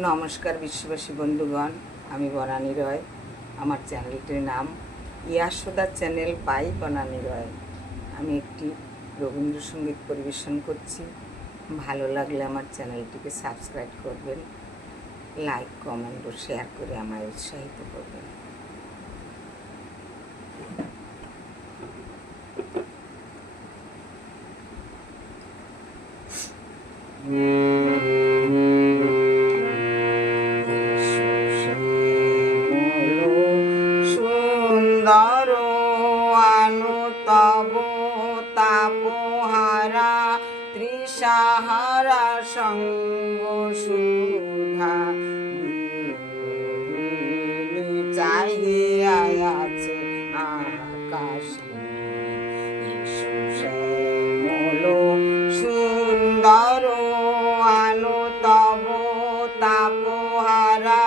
নমস্কার বিশ্ববাসী বন্ধুগণ, আমি বনানী রয়। আমার চ্যানেলটির নাম ইয়াশোদা চ্যানেল বাই বনানী রয়। আমি একটি রবীন্দ্রসঙ্গীত পরিবেশন করছি। ভালো লাগলে আমার চ্যানেলটিকে সাবস্ক্রাইব করবেন, লাইক কমেন্ট ও শেয়ার করে আমায় উৎসাহিত করবেন। সুন্দর আনু তব তাপহারা ত্রিসাহারা সঙ্গ সুধা চাহিয়া আছে আকাশে। শ্যামল সুন্দর আনু তব তাপহারা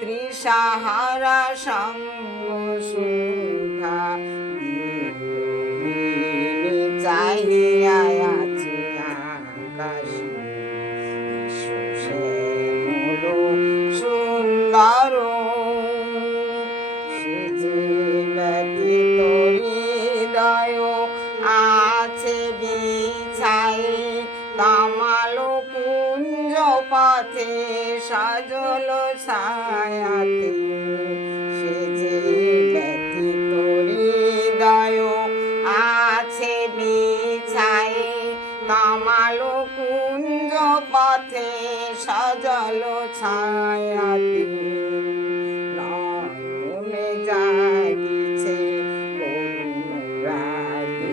ত্রিসাহারা সঙ্গ সুধা চাহিয়া আছে আকাশে। শ্যামল সুন্দর ব্যতীত হৃদয় আছে বিছাই তামাল কুঞ্জ পথে সজল ছায়াতে। সে যে ব্যতীত হৃদয় আছে বিছাই তামাল কুঞ্জ পথে সজল ছায়াতে। নয়নে জাগিছে করুণ রাগে।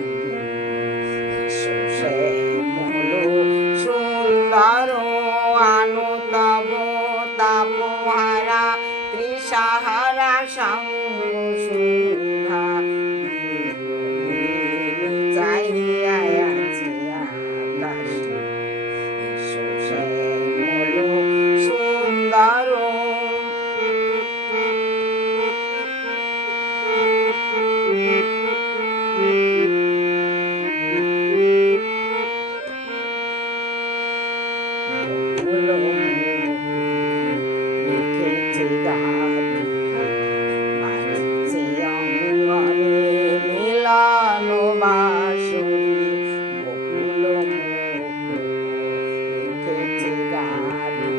শ্যামল সুন্দর আনু তব তাপহারা ত্রিসাহারা সঙ্গ সুধা চাহিয়া আছে আকাশে। শ্যামল সুন্দর লিখেছে গানে বাজছে অঙ্গনে মিলন বাঁশরি। বকুল লিখেছে গানে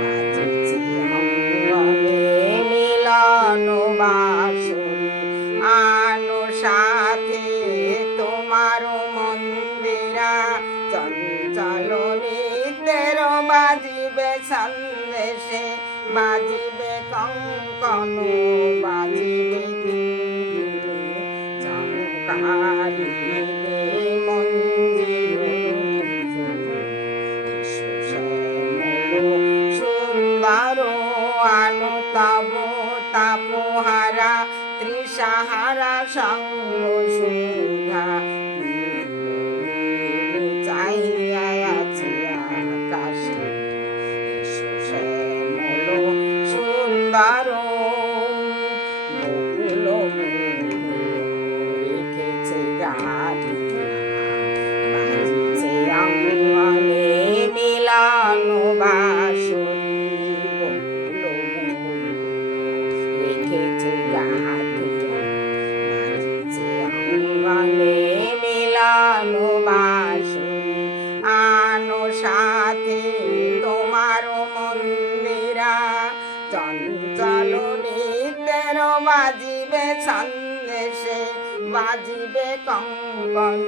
বাজছে অঙ্গনে মিলন বাঁশরি। আনো সাথে তোমার মন্দিরা চঞ্চল নৃত্যের বাজিবে সন্দেশে। বাজিবে কঙ্কন বাজিবে কিঙ্কিণী চমকারিবে মঞ্জির। শ্যামল সুন্দর আনু তব তাপহারা ত্রিসাহারা সঙ্গ সুধা চাহিয়া আছে আকাশে। শ্যামল সুন্দর বকুল লিখেছে গানে বাজিছে অঙ্গনে মিলন বাঁশরি। বকুল লিখেছে গানে বাজিছে অঙ্গনে মিলন বাঁশরি। আনো সাথে তোমার মন্দিরা চঞ্চল নৃত্যের বাজিবে সন্দেশে। বাজিবে কঙ্কন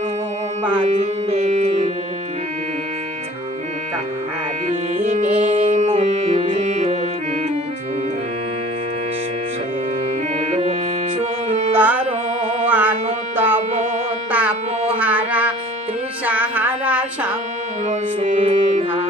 বাজিবে কিঙ্কিণী চমকারিবে মঞ্জির। শ্যামল সুন্দর আনু তব তাপহারা ত্রিসাহারা সঙ্গ সুধা